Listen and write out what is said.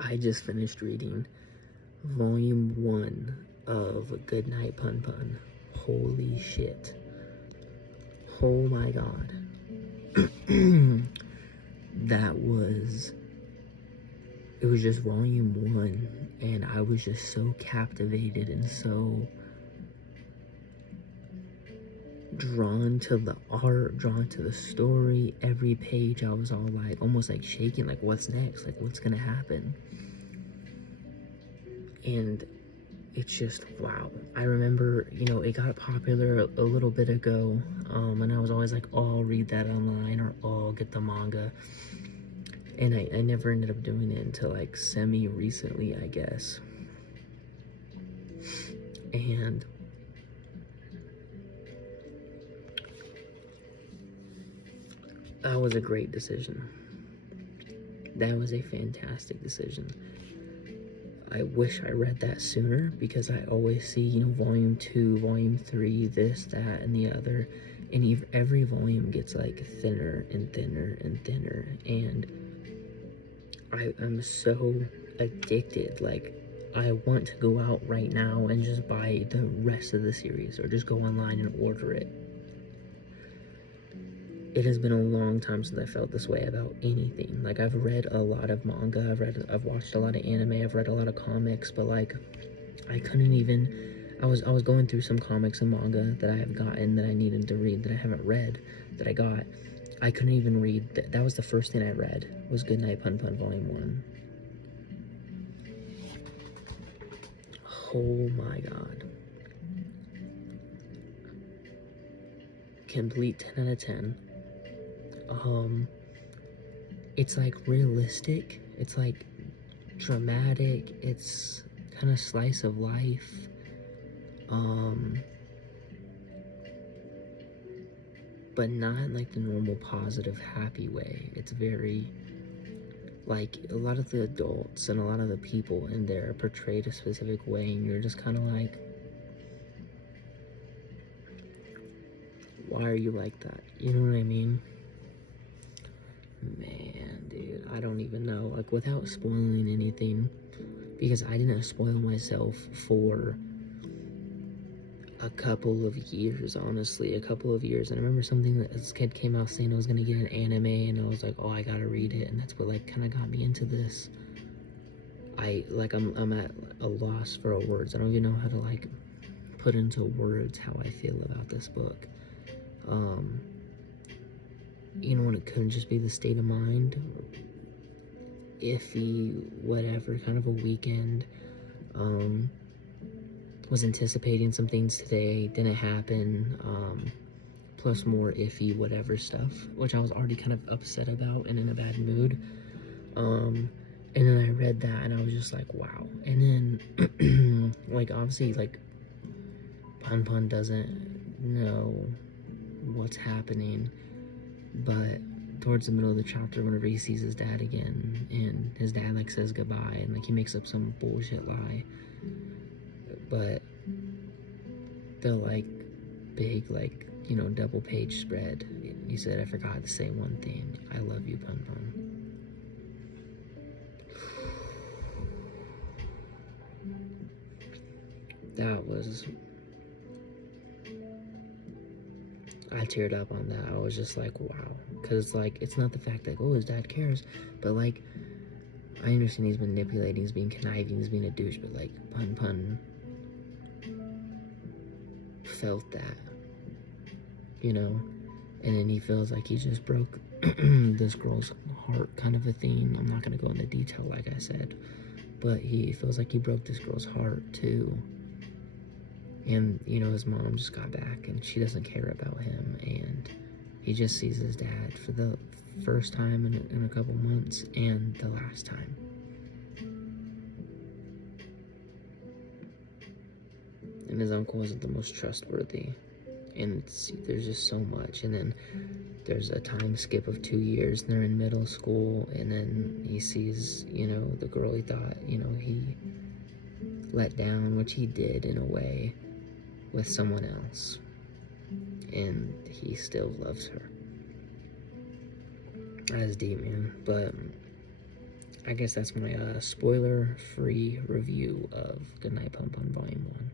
I just finished reading volume 1 of Goodnight PunPun. Holy shit. Oh my god. It was just volume 1, and I was just so captivated and so drawn to the art, drawn to the story. Every page I was all like, almost like shaking, like what's next, like what's gonna happen. And it's just, wow. I remember, it got popular a little bit ago, and I was always like, oh, I'll read that online, or oh, I'll get the manga. And I never ended up doing it until like semi-recently, I guess. And that was a great decision. That was a fantastic decision. I wish I read that sooner, because I always see, volume 2, volume 3, this, that, and the other. And every volume gets like thinner and thinner and thinner. And I'm so addicted. Like, I want to go out right now and just buy the rest of the series, or just go online and order it. It has been a long time since I felt this way about anything. Like, I've read a lot of manga, I've watched a lot of anime, I've read a lot of comics, but like, I couldn't even, I was going through some comics and manga that I have gotten that I needed to read, that I haven't read, that I got. I couldn't even read, that was the first thing I read, was Goodnight PunPun Volume 1. Oh my god. Complete 10 out of 10. It's like realistic, it's like dramatic, it's kind of slice of life. But not in like the normal positive happy way. It's very, like, a lot of the adults and a lot of the people in there are portrayed a specific way, and you're just kind of like, why are you like that? You know what I mean? Man, dude, I don't even know. Like, without spoiling anything, because I didn't spoil myself for a couple of years, honestly, a couple of years. And I remember something that this kid came out saying I was gonna get an anime, and I was like, oh, I gotta read it. And that's what like kind of got me into this. I'm at a loss for words. I don't even know how to like put into words how I feel about this book. When it couldn't just be the state of mind, iffy, whatever, kind of a weekend. Was anticipating some things today, didn't happen, plus more iffy whatever stuff, which I was already kind of upset about and in a bad mood. And then I read that and I was just like, wow. And then like, obviously, like, PunPun doesn't know what's happening, but towards the middle of the chapter, whenever he sees his dad again, and his dad like says goodbye, and like he makes up some bullshit lie, but the like big, like, double page spread, he said, I forgot to say one thing, I love you, PunPun. That was, I teared up on that. I was just like, wow. Because like, it's not the fact that, oh, his dad cares, but like, I understand he's manipulating, he's being conniving, he's being a douche, but like, PunPun felt that, and then he feels like he just broke this girl's heart, kind of a thing. I'm not gonna go into detail, like I said, but he feels like he broke this girl's heart too. And his mom just got back and she doesn't care about him, and he just sees his dad for the first time in a couple months, and the last time. And his uncle isn't the most trustworthy, and there's just so much. And then there's a time skip of 2 years, and they're in middle school, and then he sees, the girl he thought, he let down, which he did in a way, with someone else, and he still loves her. That is deep, man. But I guess that's my spoiler-free review of Goodnight PunPun Volume 1.